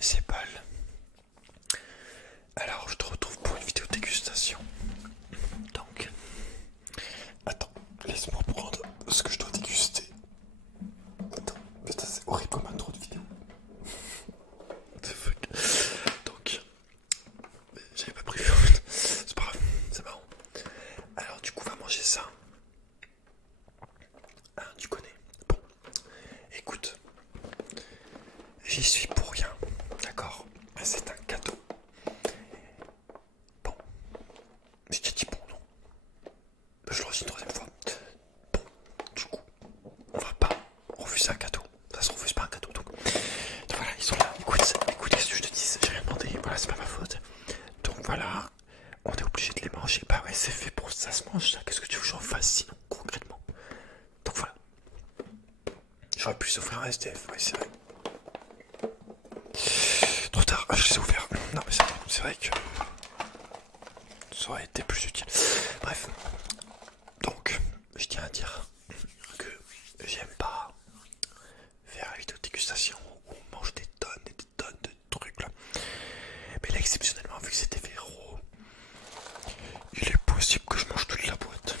c'est Paul. Alors, je te retrouve pour une vidéo dégustation. Donc, attends, laisse-moi prendre ce que je dois déguster. Attends, putain, c'est horrible comme intro de vidéo. What the fuck. Donc, j'avais pas prévu en fait. C'est pas grave, c'est marrant. Alors, du coup, on va manger ça. Hein, tu connais. Bon, écoute, j'y suis pour rien. D'accord? C'est un cadeau. Bon, je t'ai dit bon, non. Je le redis une troisième fois. Bon, du coup, on va pas refuser un cadeau. Ça se refuse pas un cadeau, donc voilà, ils sont là. Écoute, ce que je te dis, j'ai rien demandé. Voilà, c'est pas ma faute. Donc voilà, on est obligé de les manger. Bah ouais, c'est fait pour ça se mange, ça. Qu'est-ce que tu veux que j'en fasse sinon, concrètement? Donc voilà. J'aurais pu s'offrir un SDF, ouais, c'est vrai. Trop tard, je les ai ouverts. Non, mais c'est vrai que ça aurait été plus utile. Bref, donc, je tiens à dire que j'aime pas faire la vidéo de dégustation où on mange des tonnes et des tonnes de trucs là. Mais là, exceptionnellement, vu que c'était Ferrero, il est possible que je mange toute la boîte.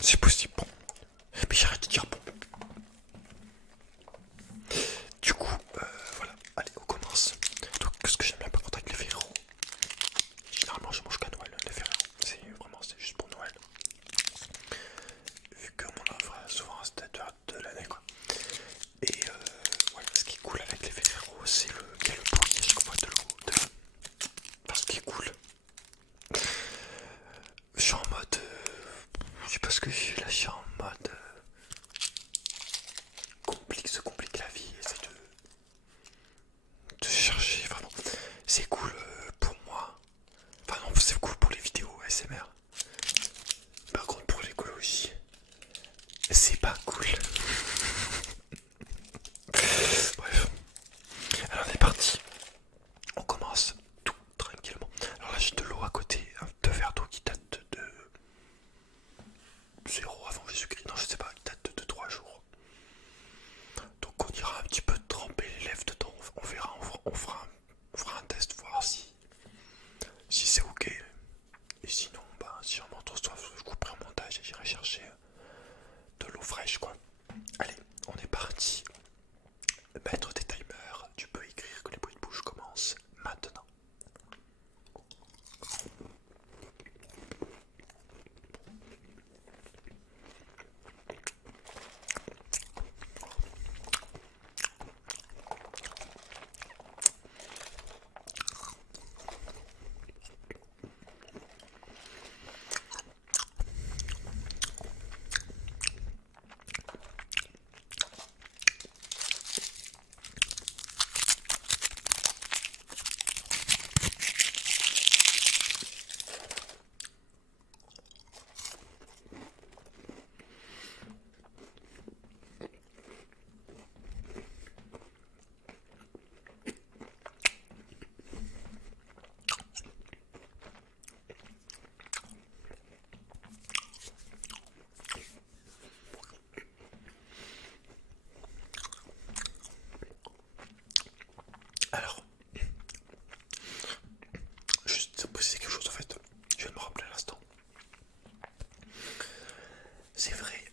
C'est possible, bon. Mais j'arrête de dire bon. Du coup, voilà, allez, on commence. Donc, ce que j'aime bien par contre avec les Ferrero, généralement je mange qu'à Noël, les Ferrero. C'est juste pour Noël. Vu qu'on m'en offre souvent à cette période de l'année, quoi. Et voilà, ce qui est cool avec les Ferrero, c'est qu'il y a le bruit à chaque fois de l'eau. Parce qu'il est cool. Je suis en mode. Je sais pas ce que je suis là, je suis en mode. Se complique la vie, essaie de chercher, vraiment. C'est cool pour moi. Enfin, non, c'est cool pour les vidéos ASMR. Par contre, pour l'écologie, c'est pas cool. Bref. Alors, on est parti. On commence tout tranquillement. Alors là, j'ai de l'eau à côté, deux verres d'eau qui datent de 0 avant Jésus-Christ. Non, je sais pas, qui datent de 3 jours. Donc on ira un petit peu tremper les lèvres dedans, on verra, on fera un test, voir si c'est ok. Et sinon, bah, si j'en trop soif, je couperai au montage et j'irai chercher de l'eau fraîche, quoi. Allez, on est parti. Mettre des timers, tu peux écrire que les bruits de bouche commencent maintenant. Alors, juste préciser quelque chose en fait, je viens de me rappeler à l'instant. C'est vrai,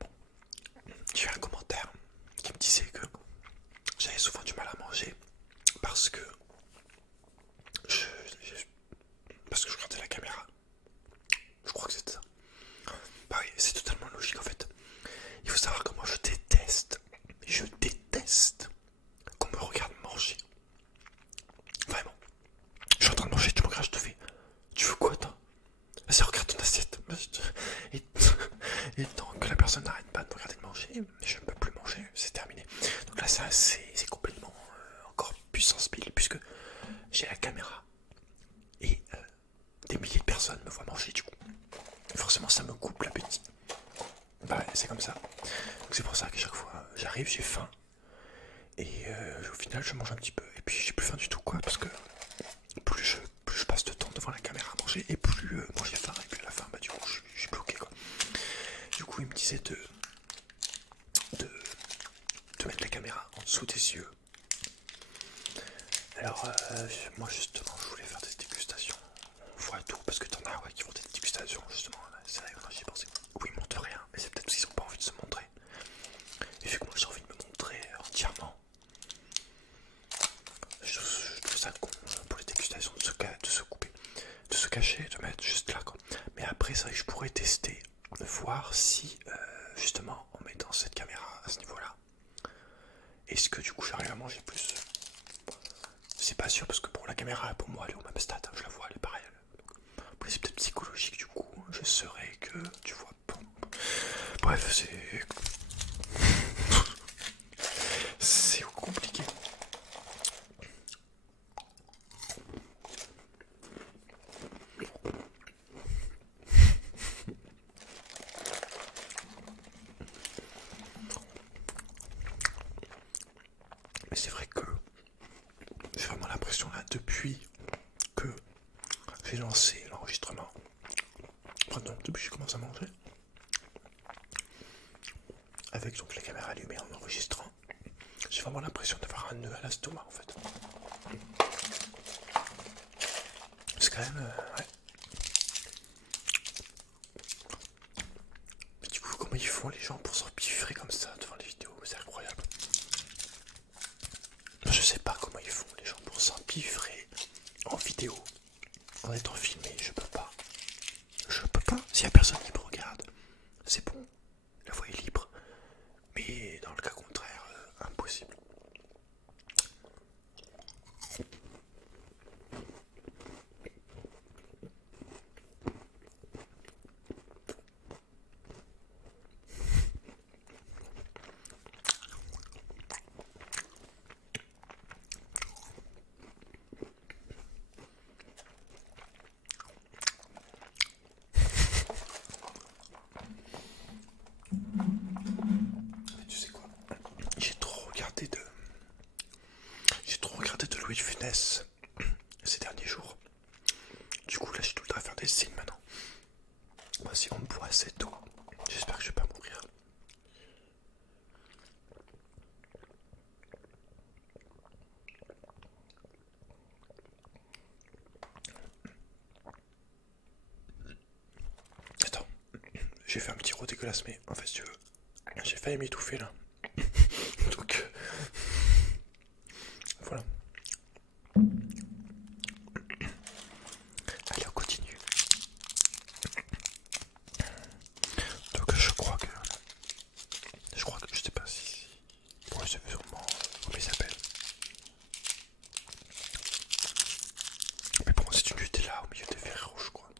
bon, j'ai eu un commentaire qui me disait que j'avais souvent du mal à manger parce que je, parce que je regardais la caméra. Je crois que c'est ça. Bah oui, c'est totalement logique en fait. Il faut savoir que moi je déteste qu'on me regarde manger. Vraiment. Je suis en train de manger, tu me regardes, je te fais. Tu veux quoi toi? Vas-y, regarde ton assiette. Et, et tant que la personne n'arrête pas de me regarder manger, je ne peux plus manger, c'est terminé. Donc là, ça c'est complètement encore puissance 1000 puisque j'ai la caméra et des milliers de personnes me voient manger du coup. Forcément, ça me coupe l'appétit. Bah ouais, c'est comme ça. Donc c'est pour ça qu'à chaque fois j'arrive, j'ai faim. Et au final, je mange un petit peu. Et puis j'ai plus faim du tout, quoi. Parce que plus je passe de temps devant la caméra à manger, et plus moi j'ai faim. Et puis à la fin, bah du coup, je suis bloqué, quoi. Du coup, il me disait de mettre la caméra en dessous des yeux Alors, moi justement, je voulais faire des dégustations. On voit tout parce que t'en as ouais, qui font des dégustations justement. C'est vrai, moi j'y pensais. Oui, ils montrent rien, mais c'est peut-être qu'ils ont pas envie de se montrer. Et vu que moi j'ai envie de me montrer entièrement, je trouve ça con pour les dégustations de se couper, de se cacher, de mettre juste là quoi. Mais après, c'est vrai que je pourrais tester, voir si justement en mettant cette caméra à ce niveau-là, est-ce que du coup j'arrive à manger plus? C'est pas sûr parce que pour la caméra, pour moi, elle est au même stade, hein, je la vois, elle est pareille. Après, c'est peut-être psychologique du coup, je saurais que tu vois. Bon. Bref, c'est compliqué. Mais c'est vrai que j'ai vraiment l'impression là, depuis que j'ai lancé l'enregistrement, enfin non, depuis que j'ai commencé à manger, avec donc la caméra allumée en enregistrant, j'ai vraiment l'impression d'avoir un nœud à l'estomac en fait. C'est quand même... ouais. Mais du coup, comment ils font les gens pour s'empiffrer comme ça devant les vidéos? C'est incroyable. Je sais pas comment ils font les gens pour s'empiffrer en vidéo en étant filmé. Je peux pas. Je peux pas. S'il y a personne qui me regarde, c'est bon. La voie est libre. Mais dans le cas contraire, impossible. Mais tu sais quoi? J'ai trop regardé de... J'ai trop regardé de Louis de Funès ces derniers jours. Du coup là je suis tout le temps à faire des signes maintenant. Moi si on me boit assez d'eau, j'espère que je vais pas mourir. Attends, j'ai fait un petit roux dégueulasse mais en fait si tu veux, j'ai failli m'étouffer là. Donc voilà. Allez on continue. Donc je crois que je sais pas si... Bon je sais sûrement comment il s'appelle. Mais bon c'est une Nutella au milieu des verres rouges quoi.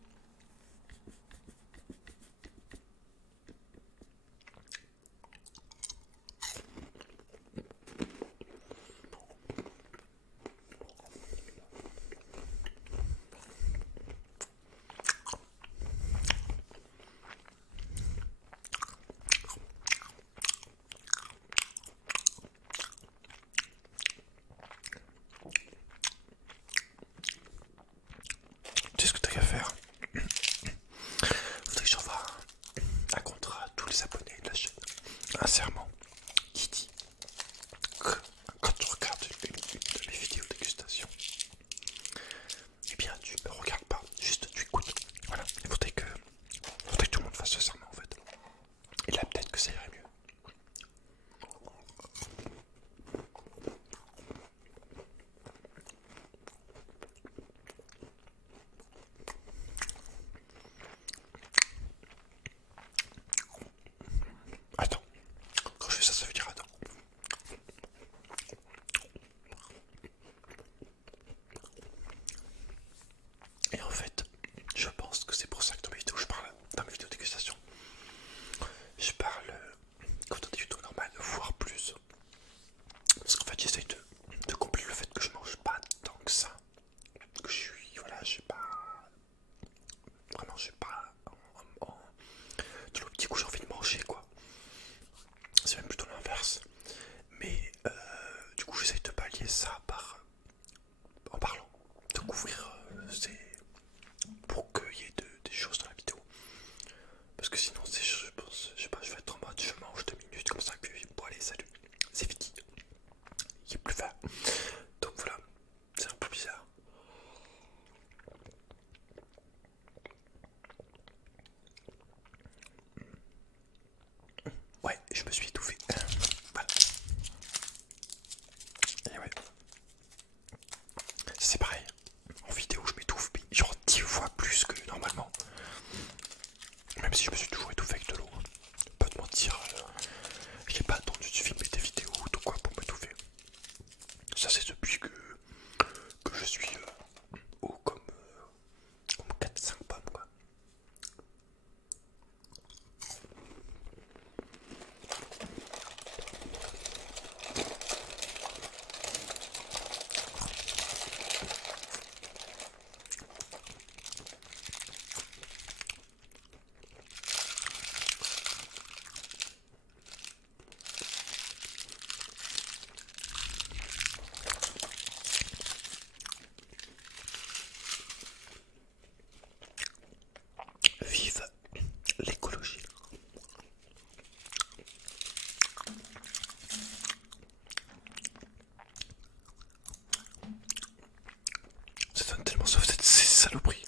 Tu sais ce que t'as qu'à faire? Faudrait que j'envoie un contrat à tous les abonnés de la chaîne. Un serment qui dit que quand tu regardes une de mes vidéos dégustation, eh bien tu ne regardes pas, juste tu écoutes. Voilà, il faudrait que tout le monde fasse ce serment en fait. Et là peut-être que ça irait mieux. Attends, quand je fais ça, ça veut dire attends. Et en fait, je pense que c'est pour ça que dans mes vidéos, dans mes vidéos dégustation, je parle comme dans des vidéos normales, voire plus. Parce qu'en fait, j'essaye de combler le fait que je mange pas tant que ça. Que je suis, voilà, je sais pas. Vraiment, je suis pas dans l'optique où j'ai envie de manger, quoi. C'est même plutôt l'inverse. Mais du coup, j'essaye de pallier ça en parlant, de couvrir pour qu'il y ait des choses dans la vidéo. Parce que sinon, je pense, je sais pas, je vais être en mode je mange 2 minutes comme ça, puis bon, allez, salut, c'est fini. Il n'y a plus faim. Donc voilà. c'est pareil. En vidéo, je m'étouffe, genre 10 fois plus que normalement. Même si je me suis toujours étouffé avec de l'eau. Pas de mentir, j'ai pas attendu de filmer des vidéos ou de quoi pour m'étouffer. Ça, c'est depuis que je suis haut comme 4-5 pommes, quoi. Vive l'écologie. Ça donne tellement sauf cette saloperie.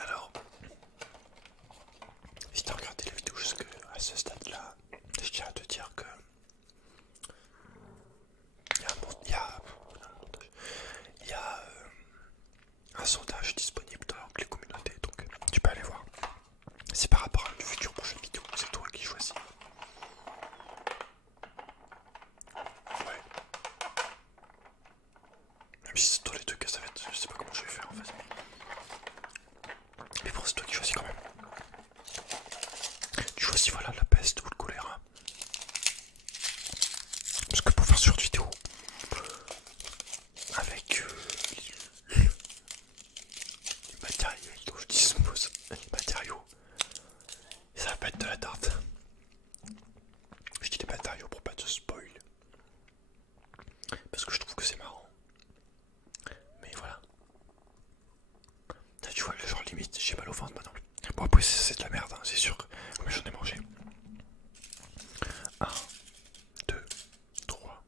Alors, si t'as regardé la vidéo jusqu'à ce stade-là, je tiens à te dire que il y a un sondage disponible dans les communautés, donc tu peux aller voir. C'est par rapport à une future prochaine vidéo, c'est toi qui choisis. Ouais. Même si c'est dans les deux cas, ça va être. Je sais pas comment je vais faire en fait. Mais bon, c'est toi qui choisis quand même. Tu choisis voilà la peste ou le choléra. Parce que pour faire ce genre de vidéo avec les matériaux dont je dispose, les matériaux, ça va pas être de la tarte. Je dis les matériaux pour pas te spoil. Parce que je trouve que c'est marrant. Mais voilà. Là, tu vois, le genre limite, j'ai mal au ventre maintenant. Bon après c'est de la merde, hein, c'est sûr. Mais j'en ai mangé. 1, 2, 3,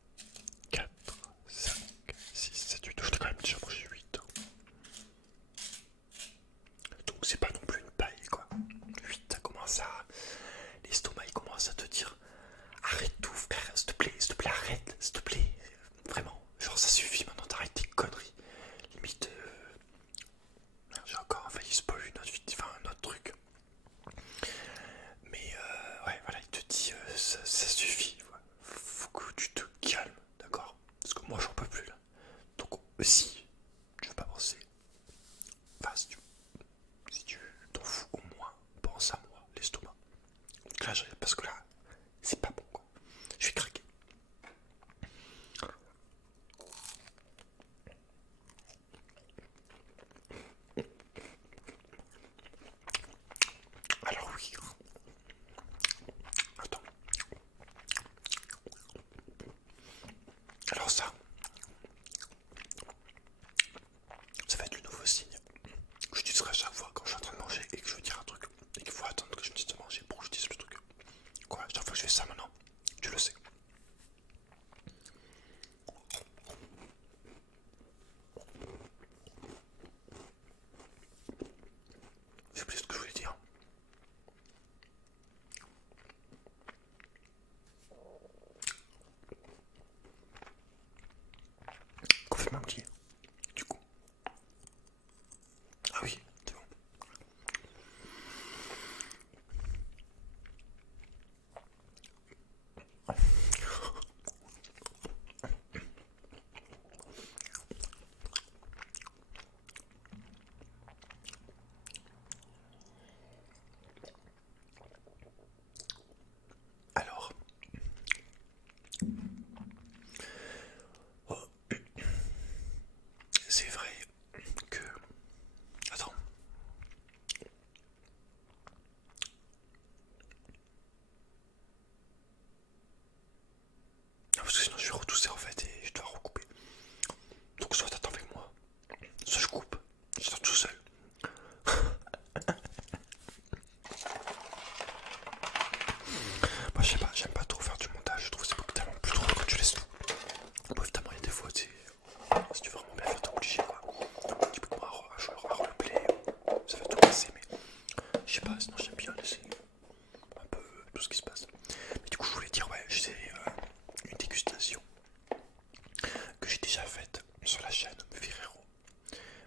sur la chaîne Ferrero.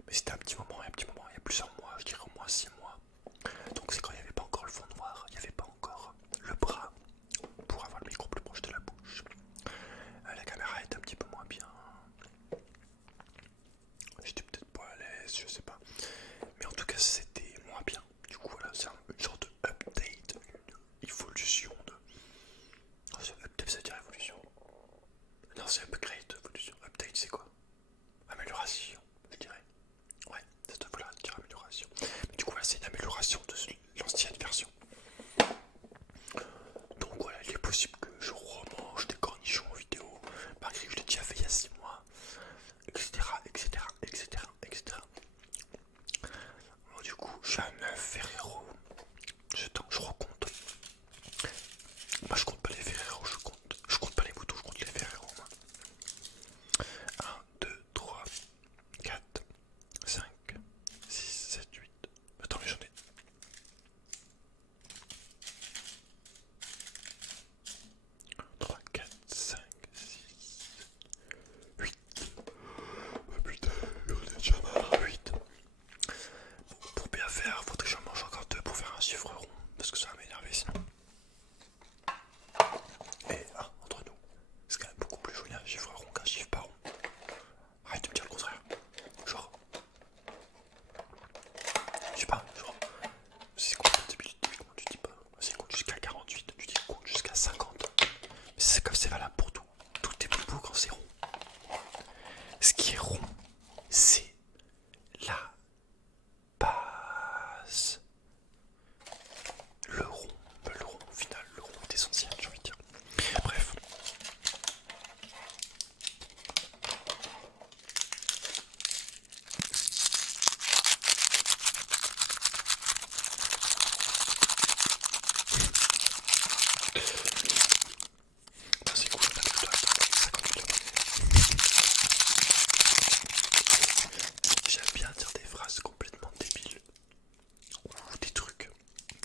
Mais c'était un petit moment, il y a plusieurs mois, je dirais au moins 6 mois. Donc c'est quand il n'y avait pas encore le fond noir, il n'y avait pas encore le bras pour avoir le micro plus proche de la bouche. La caméra est un petit peu moins bien. J'étais peut-être pas à l'aise, je sais pas. Mais en tout cas c'était moins bien. Du coup voilà, c'est une genre de update, une évolution de... Oh, update ça veut dire évolution. Non c'est upgrade, évolution. Update c'est quoi? Amélioration, je dirais. Ouais, ça doit vouloir dire amélioration. Mais du coup là c'est une amélioration de l'ancienne version. Donc voilà, il est possible que je remange des cornichons en vidéo, malgré que je l'ai déjà fait il y a 6 mois, etc. etc. etc. etc. Bon, du coup, j'ai un 9 Ferrero. Je recompte. Moi je compte pas les Ferrero, je compte pas les moutons, je compte les Ferrero. 1, 2, 3, 4, 5, 6, 7, 8. Attends, mais j'en ai. 3, 4, 5, 6, 8. Oh putain, j'en ai déjà marre. 8. Bon, pour bien faire, faudrait que j'en mange encore 2 pour faire un chiffre rond. Parce que ça va m'énerver sinon. Et entre nous, c'est quand même beaucoup plus joli un chiffre rond qu'un chiffre pas rond. Arrête de me dire le contraire. Genre. Je sais pas, genre. C'est quoi la débile? Comment tu dis pas? C'est compte jusqu'à 48, tu dis compte jusqu'à 50. Mais c'est comme c'est valable pour tout. Tout est plus beau quand c'est rond. Ce qui est rond, c'est la base. Le rond au final, le rond est essentiel, j'ai envie de dire. Bref. C'est cool, on a tout à 50 J'aime bien dire des phrases complètement débiles ou des trucs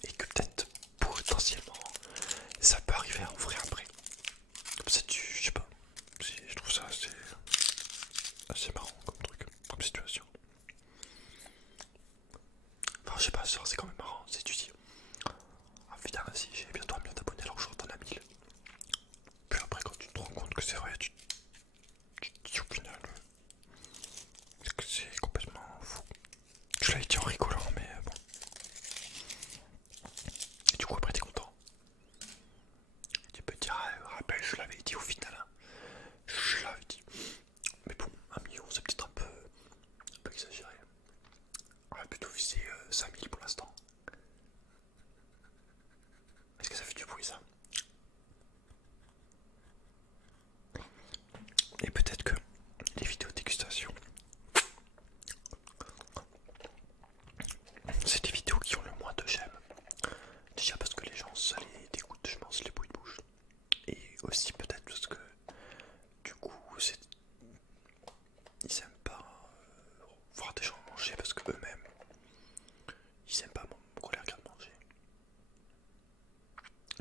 et que peut-être potentiellement ça peut arriver en vrai après. Comme ça je sais pas, je trouve ça assez marrant comme truc, comme situation. Enfin je sais pas, c'est quand même marrant, si tu dis ah putain si j'ai bientôt 1 million d'abonnés alors que je rentre en 1000. Puis après quand tu te rends compte que c'est vrai, tu te dis au final que c'est complètement fou. Je l'avais dit en rigolant mais bon. Et du coup après t'es content. Tu peux te dire rappel je l'avais dit au final hein. Je l'avais dit. Mais bon 1 million c'est peut-être un peu exagéré. On va plutôt viser 5000 pour l'instant. Est-ce que ça fait du bruit ça? Et peut-être que les vidéos de dégustation, c'est des vidéos qui ont le moins de j'aime. Déjà parce que les gens ça les dégoûte, je pense, les bruits de bouche. Et aussi peut-être parce que du coup ils aiment pas voir des gens manger parce que eux-mêmes ils aiment pas qu'on les regarde manger.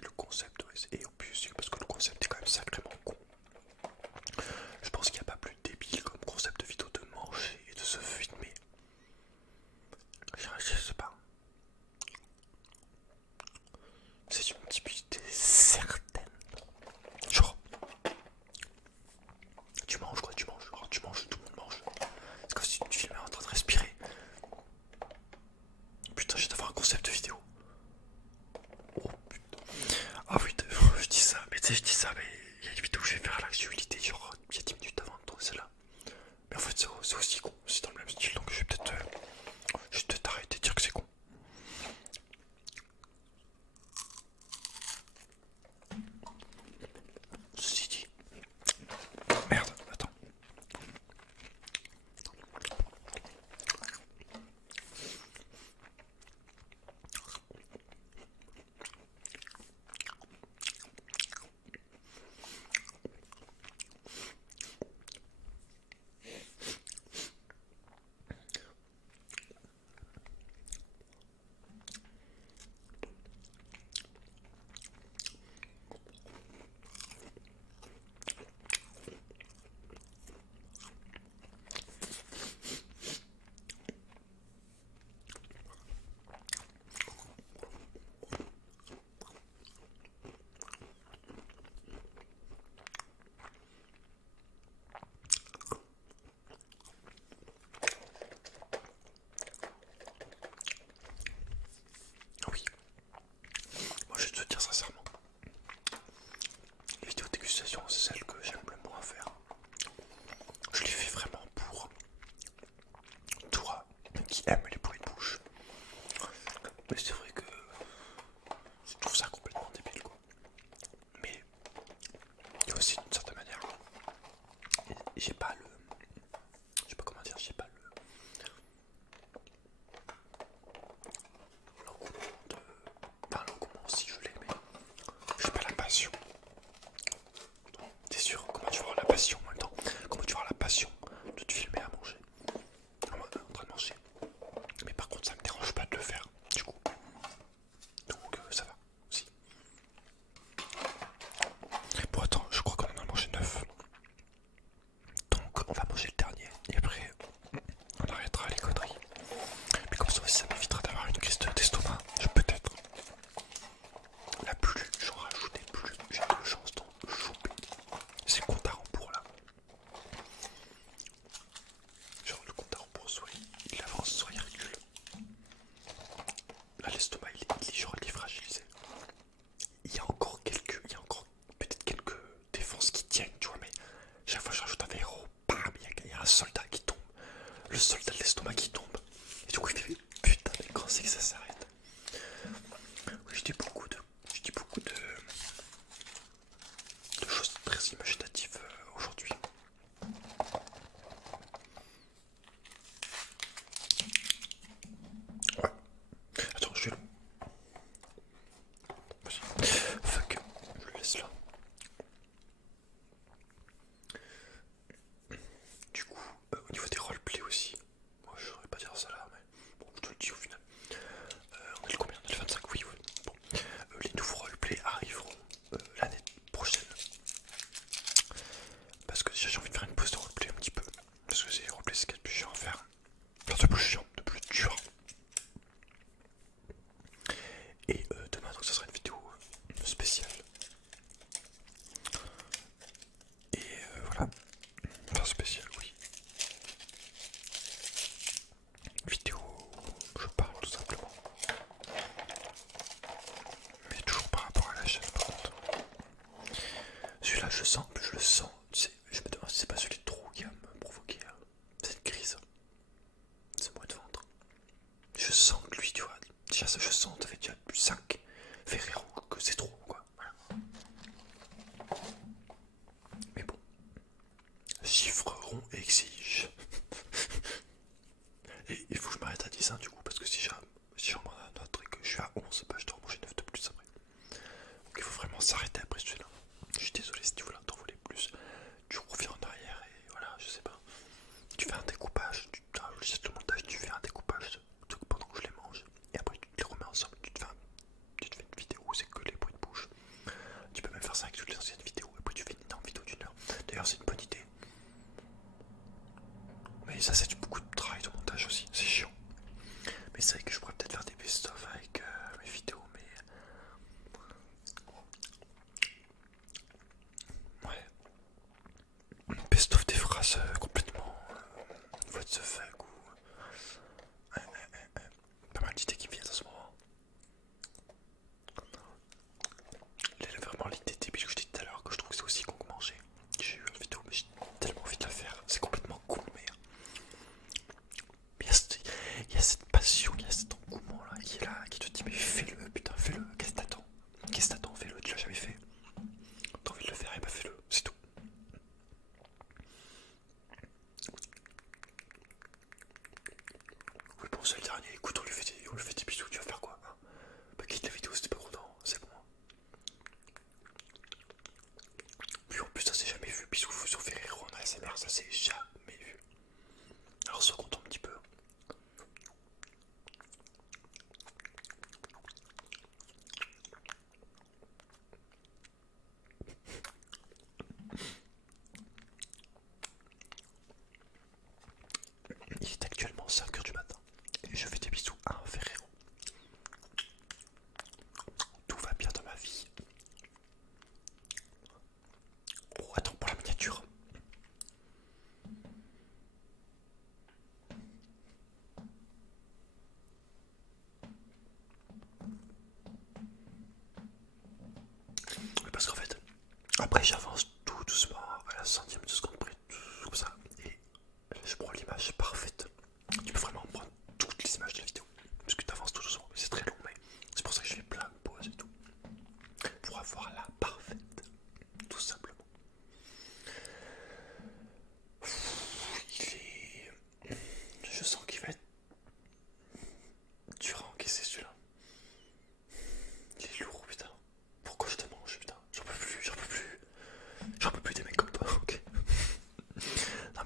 Le concept, ouais, et en plus parce que le concept est quand même sacrément con. Je pense qu'il y j'ai pas le... Je sais pas comment dire, j'ai pas l'engouement de... Enfin l'engouement si je l'ai, mais j'ai pas la passion. T'es sûr, comment tu vas avoir la passion en même temps? Comment tu vas avoir la passion de te filmer à manger? En train de manger. Mais par contre ça me dérange pas de le faire, du coup. Donc ça va, aussi. Pour autant, je crois qu'on en a mangé 9. Donc on va manger le dernier et après on arrêtera les conneries. Mais comme ça aussi ça m'évitera d'avoir une crise d'estomac. Je peut-être. Là plus j'en rajoute et plus j'ai de chance d'en choper. C'est le compte à rebours là. Genre le compte à rebours soit il avance soit il recule. Là l'estomac il est fragilisé. Il y a encore peut-être quelques défenses qui tiennent, tu vois, mais chaque fois que je rajoute un verrou, bam, il y a un soldat qui tombe. Le soldat de l'estomac qui tombe. Et du coup il fait putain mais quand c'est que ça s'arrête? Oui, je dis beaucoup de choses très imaginatives aujourd'hui. Ouais. Attends, je vais le... Vas-y. Fuck, je le laisse là. Du coup, au niveau des roleplays aussi, moi je saurais pas dire ça là, mais bon, je te le dis au final. On est le combien? On est le 25, oui, oui. Bon. Les nouveaux roleplays arriveront l'année prochaine. Parce que déjà j'ai envie de faire une pause de roleplay un petit peu. Parce que c'est les roleplays, c'est ce qu'il y a de plus chiant à faire. Enfin, de plus chiant, de plus dur. Et demain, donc ça sera une vidéo spéciale. Et voilà. Enfin, spéciale, oui. Vidéo, je parle tout simplement. Mais toujours par rapport à la chaîne, par contre. Celui-là, je le sens. Je me demande si c'est pas celui de trop qui va me provoquer cette crise. C'est moi de ventre. Je sens que lui, tu vois, déjà ça, je sens, t'avais déjà plus 5 Ferrero, que c'est trop, quoi. Voilà. Mais bon, chiffre rond exige. Et il faut que je m'arrête à 10, hein, du coup, parce que si j'en prends un autre et que je suis à 11, bah, je dois en manger 9 de plus après. Donc il faut vraiment s'arrêter après celui-là. Je suis désolé si tu voulais en voler plus. Tu reviens en arrière et voilà, je sais pas. Tu fais un découpage, je sais le montage, tu fais un découpage pendant que je les mange. Et après tu les remets ensemble, tu te fais une vidéo où c'est que les bruits de bouche. Tu peux même faire ça avec toutes les anciennes vidéos, et après tu fais une énorme vidéo d'1 heure. D'ailleurs c'est une bonne idée. Mais ça c'est beaucoup de travail de montage aussi, c'est chiant. Mais c'est vrai que je pourrais peut-être faire des best-of avec mes vidéos, mais... Ouais. Best-of des phrases complètement... what the fuck ou... Pas mal d'idées qui me viennent en ce moment. Vraiment l'idée débile que je dis tout à l'heure, que je trouve que c'est aussi con que manger. J'ai eu une vidéo mais j'ai tellement envie de la faire, c'est complètement con mais il y a cette passion, il y a cet engouement là qui est là, qui te dit mais fais-le, putain fais-le, qu'est-ce que t'attends? Qu'est-ce que t'attends? Fais-le, tu l'as jamais fait. T'as envie de le faire et bah fais-le, c'est tout.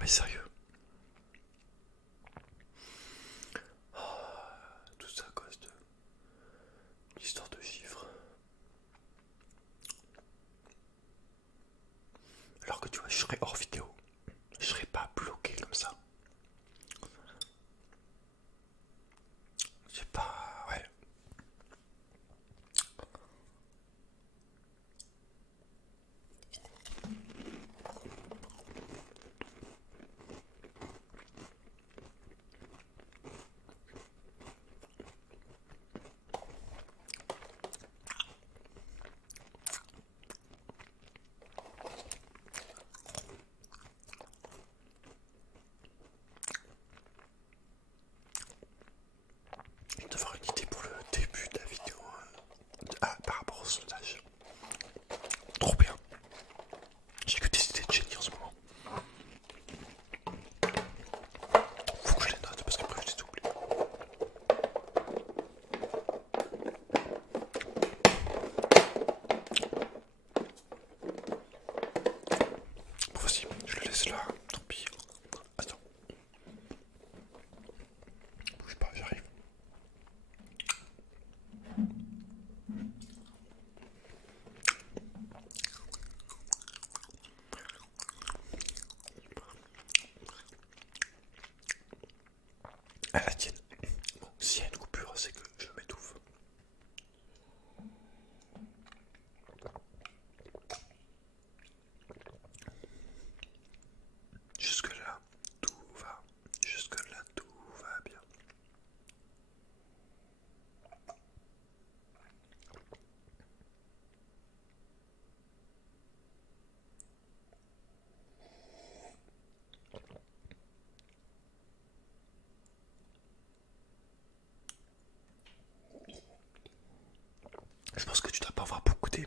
mais sérieux. Oh, tout ça à cause de l'histoire de chiffres. Alors que tu vois, je serais hors vidéo. Je serais pas bloqué comme ça. Je sais pas, ouais. Je vais avoir une idée pour le début de la vidéo. Ah, par rapport au sondage. Trop bien. J'ai que des idées de génie en ce moment. Faut que je les note parce qu'après je les oublie. Bon, vas-y, je le laisse là. Tant pis. Attends. Bouge pas, j'arrive. À la tienne. Bon, s'il y a une coupure, c'est que je m'étouffe. Jusque-là, tout va. Jusque-là, tout va bien. Je pense que tu dois pas avoir beaucoup des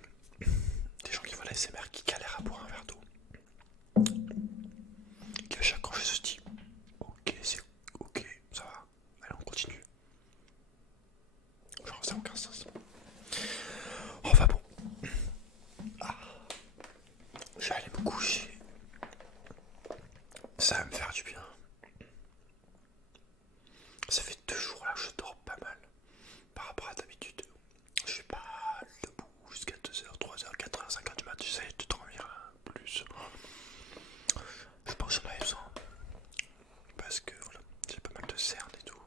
gens qui voient la SMR qui galèrent à boire un verre d'eau. Qui à chaque fois je se dis, ok, c'est ok, ça va, allez on continue. Genre ça n'a aucun sens. Enfin bon, je vais aller me coucher. Ça va me faire du bien. Ça fait 2 jours là que je dors pas mal. Par rapport à d'habitude. Je suis pas debout jusqu'à 2h, 3h, 4h, 5h du mat. J'essaie de dormir plus. Je pense que j'en avais besoin. Parce que voilà, j'ai pas mal de cernes et tout.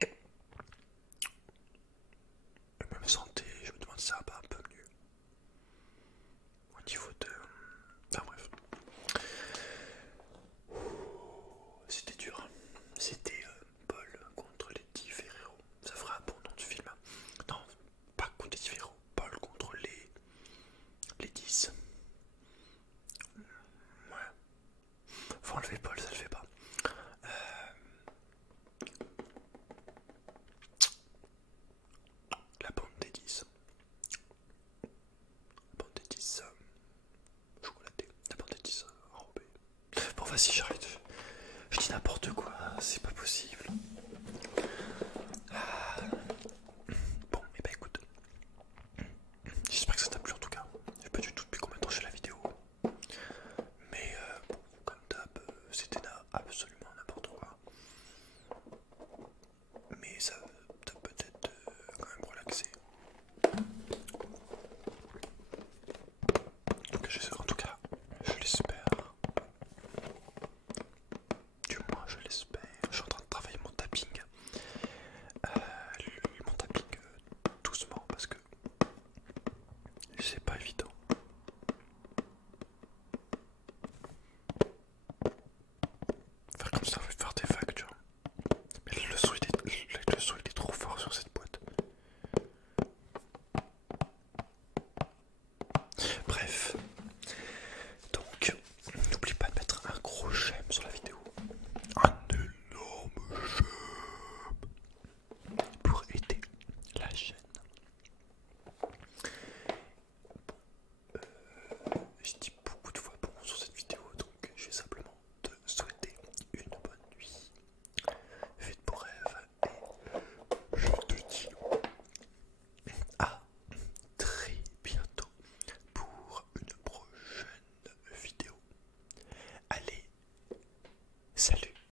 Et même santé, je me demande si ça va pas un peu mieux. Au niveau de... Enfin bref. C'était dur. C'était Paul contre les 10 Ferrero. Ça fera un bon nom de film. Non, pas contre les 10 Ferrero. Paul contre les 10. Ouais. Faut enlever Paul, ça le fait pas. La bande des 10. La bande des 10 chocolatée. La bande des 10 enrobée. Bon, vas-y, j'arrête. Je dis n'importe quoi, c'est pas possible. Bon, et bah écoute. J'espère que ça t'a plu en tout cas. Je sais pas du tout depuis combien de temps j'ai la vidéo. Mais bon, comme d'hab, c'était absolument n'importe quoi. Mais ça t'a peut-être quand même relaxé. En tout cas, je l'espère. Du moins, je l'espère.